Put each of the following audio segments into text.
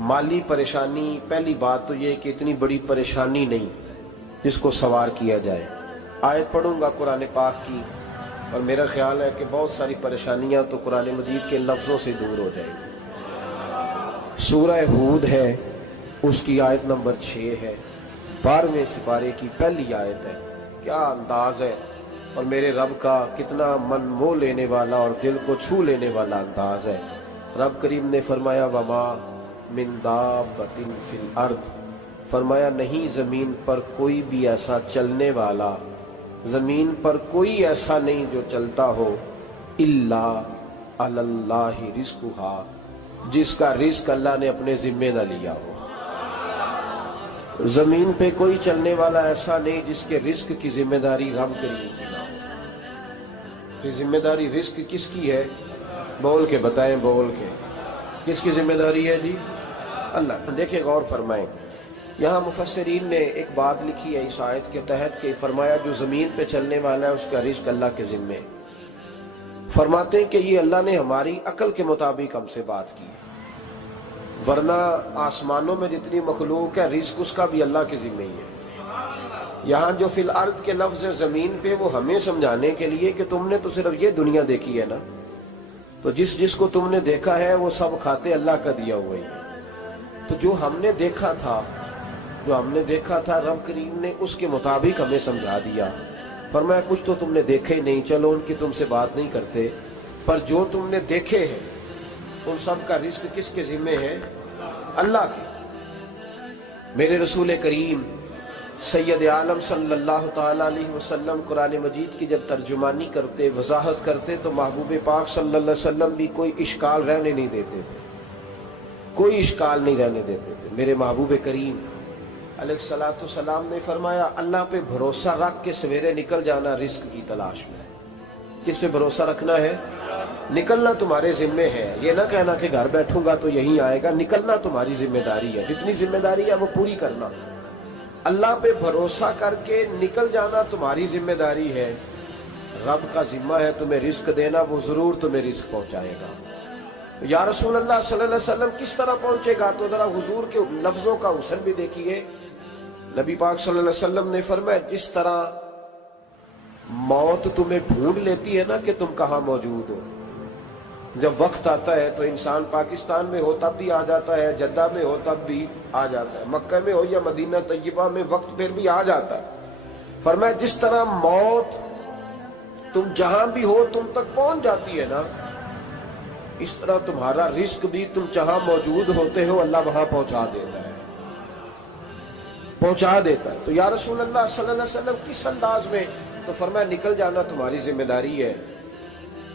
माली परेशानी, पहली बात तो ये कि इतनी बड़ी परेशानी नहीं जिसको सवार किया जाए। आयत पढ़ूंगा कुरान पाक की और मेरा ख्याल है कि बहुत सारी परेशानियां तो कुरान मजीद के लफ्ज़ों से दूर हो जाएंगी। सूरह हूद है, उसकी आयत नंबर 6 है, 12वें सिपारे की पहली आयत है। क्या अंदाज है और मेरे रब का कितना मन मोह लेने वाला और दिल को छू लेने वाला अंदाज है। रब करीम ने फरमाया वमा मिन दाब्बतिन फिल अर्द, फरमाया नहीं ज़मीन पर कोई भी ऐसा चलने वाला, ज़मीन पर कोई ऐसा नहीं जो चलता हो, इल्ला अलल्लाहि रिज़्कुहा, जिसका रिज़्क अल्लाह ने अपने ज़िम्मे न लिया हो। ज़मीन पे कोई चलने वाला ऐसा नहीं जिसके रिज़्क की जिम्मेदारी रब करीम की ना हो। ये जिम्मेदारी रिज़्क किसकी है? बोल के बताएं, बोल के किसकी जिम्मेदारी है जी? अल्लाह। देखिए गौर फरमाएं, यहाँ मुफस्सिरीन ने एक बात लिखी है इस आयत के तहत कि फरमाया जो ज़मीन पे चलने वाला है उसका रिज़्क अल्लाह के ज़िम्मे। फरमाते हैं कि ये अल्लाह ने हमारी अकल के मुताबिक हमसे बात की है, वरना आसमानों में जितनी मखलूक है रिज़्क उसका भी अल्लाह के ज़िम्मे ही है। यहाँ जो फिल अर्द के लफ्ज़ है ज़मीन पे, वो हमें समझाने के लिए कि तुमने तो सिर्फ ये दुनिया देखी है ना, तो जिसको तुमने देखा है वो सब खाते अल्लाह का दिया हुआ ही है। तो जो हमने देखा था रब करीम ने उसके मुताबिक हमें समझा दिया। फरमाया कुछ तो तुमने देखे ही नहीं, चलो उनकी तुमसे बात नहीं करते, पर जो तुमने देखे हैं उन सब का रिज़्क किसके ज़िम्मे है? अल्लाह के। मेरे रसूल करीम सैयद आलम सल्लल्लाहु ताला अलैहि वसल्लम कुरान मजीद की जब तर्जुमानी करते, वजाहत करते, तो महबूब पाक सल्लल्लाहु अलैहि वसल्लम भी कोई इश्काल रहने नहीं देते थे, कोई इश्काल नहीं रहने देते थे। मेरे महबूब करीम अलैहिस्सलातु सलाम ने फरमाया अल्लाह पे भरोसा रख के सवेरे निकल जाना रिज़्क की तलाश में। किस पे भरोसा रखना है? निकलना तुम्हारे जिम्मे है। ये ना कहना कि घर बैठूंगा तो यही आएगा, निकलना तुम्हारी जिम्मेदारी है। जितनी जिम्मेदारी है वो पूरी करना। अल्लाह पे भरोसा करके निकल जाना तुम्हारी जिम्मेदारी है। रब का जिम्मा है तुम्हें रिज़्क देना, वो जरूर तुम्हें रिज़्क पहुंचाएगा। या रसूल अल्लाह सल्लल्लाहु अलैहि वसल्लम किस तरह पहुंचेगा? तो जरा हुजूर के लफ्जों का हुस्न भी देखिए। नबी पाक सल्लल्लाहु अलैहि वसल्लम ने फरमाया जिस तरह मौत तुम्हें ढूंढ लेती है ना कि तुम कहां मौजूद हो, जब वक्त आता है तो इंसान पाकिस्तान में हो तब भी आ जाता है, जद्दा में हो तब भी आ जाता है, मक्का में हो या मदीना तैयबा में, वक्त फिर भी आ जाता है। फरमाया जिस तरह मौत तुम जहां भी हो तुम तक पहुंच जाती है ना, इस तरह तुम्हारा रिज़्क भी तुम जहां मौजूद होते हो अल्लाह वहां पहुंचा देता है, पहुंचा देता है। तो या रसूल अल्लाह सल्लल्लाहु अलैहि वसल्लम किस अंदाज में? तो फरमाया निकल जाना तुम्हारी जिम्मेदारी है।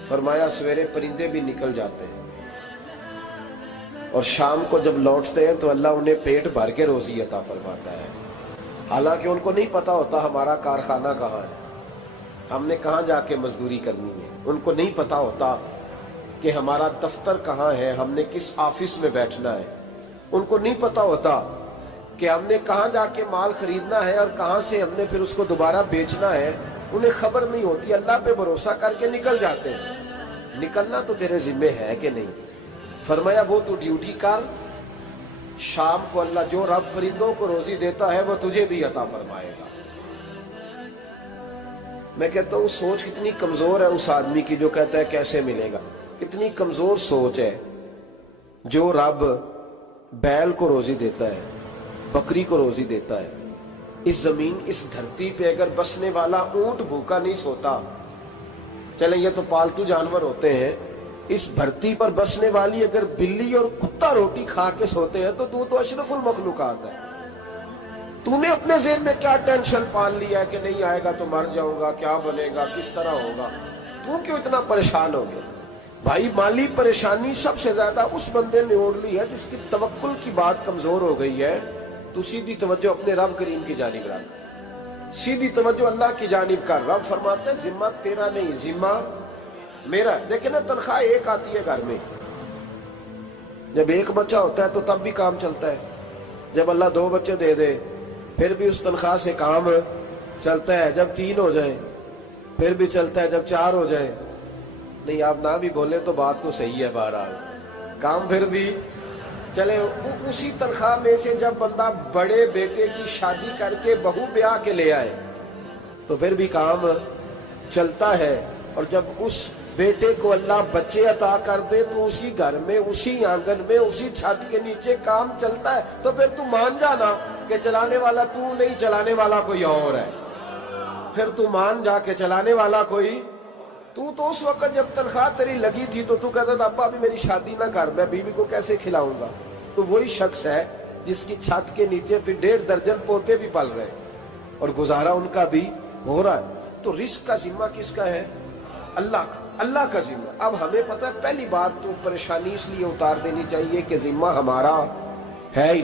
फरमाया सवेरे परिंदे भी निकल जाते हैं और शाम को जब लौटते हैं तो अल्लाह उन्हें पेट भर के रोजी अता फरमाता है। हालांकि उनको नहीं पता होता हमारा कारखाना कहाँ है, हमने कहाँ जाके मजदूरी करनी है। उनको नहीं पता होता कि हमारा दफ्तर कहाँ है, हमने किस ऑफिस में बैठना है। उनको नहीं पता होता कि हमने कहाँ जाके माल खरीदना है और कहाँ से हमने फिर उसको दोबारा बेचना है। उन्हें खबर नहीं होती, अल्लाह पे भरोसा करके निकल जाते हैं। निकलना तो तेरे जिम्मे है कि नहीं? फरमाया वो तू ड्यूटी कर, शाम को अल्लाह जो रब परिंदों को रोजी देता है वो तुझे भी अता फरमाएगा। मैं कहता हूँ सोच कितनी कमजोर है उस आदमी की जो कहता है कैसे मिलेगा। कितनी कमजोर सोच है। जो रब बैल को रोजी देता है, बकरी को रोजी देता है, इस जमीन इस धरती पे अगर बसने वाला ऊंट भूखा नहीं सोता, चले ये तो पालतू जानवर होते हैं, इस धरती पर बसने वाली अगर बिल्ली और कुत्ता रोटी खा के सोते हैं तो तू तो अशरफुल मखलूकात है। तूने अपने ज़हन में क्या टेंशन पाल लिया है कि नहीं आएगा तो मर जाऊंगा, क्या बनेगा, किस तरह होगा? तू क्यों इतना परेशान हो गया? भाई माली परेशानी सबसे ज्यादा उस बंदे ने ओढ़ ली है जिसकी तवक्कुल की बात कमजोर हो गई है। तू सीधी तवज्जो अपने रब करीम की जानिब रख, सीधी तवज्जो अल्लाह की जानिब कर। रब फरमाता है जिम्मा तेरा नहीं, जिम्मा मेरा। लेकिन ना तनख्वाह एक आती है घर में, जब एक बच्चा होता है तो तब भी काम चलता है, जब अल्लाह 2 बच्चे दे दे फिर भी उस तनख्वाह से काम चलता है, जब 3 हो जाए फिर भी चलता है, जब 4 हो जाए। नहीं आप ना भी बोले तो बात तो सही है, बहरहाल काम फिर भी چلے اسی تنخواہ میں سے جب بندہ بڑے بیٹے کی شادی کر کے بہو بیاہ کے لے آئے تو پھر بھی کام چلتا ہے، اور جب اس بیٹے کو اللہ بچے عطا کر دے تو اسی گھر میں، اسی آنگن میں، اسی چھت کے نیچے کام چلتا ہے۔ تو پھر تو مان جانا کہ چلانے والا تو نہیں، چلانے والا کوئی اور ہے۔ پھر تو مان جا کے چلانے والا کوئی تو اس وقت جب تنخواہ تیری لگی تھی تو کہتا تھا ابا ابھی میری شادی نہ کر، میں بیوی کو کیسے کھلاؤں گا؟ تو وہی شخص ہے جس کی چھت کے نیچے پھر 1.5 درجن پوتے بھی پل رہے اور گزارا ان کا بھی ہو رہا ہے۔ تو رزق کا ذمہ کس کا ہے؟ اللہ کا ذمہ۔ اب ہمیں پتہ ہے، پہلی بات تو پریشانی اس لیے اتار دینی چاہیے کہ ذمہ ہمارا ہے ہی نہیں۔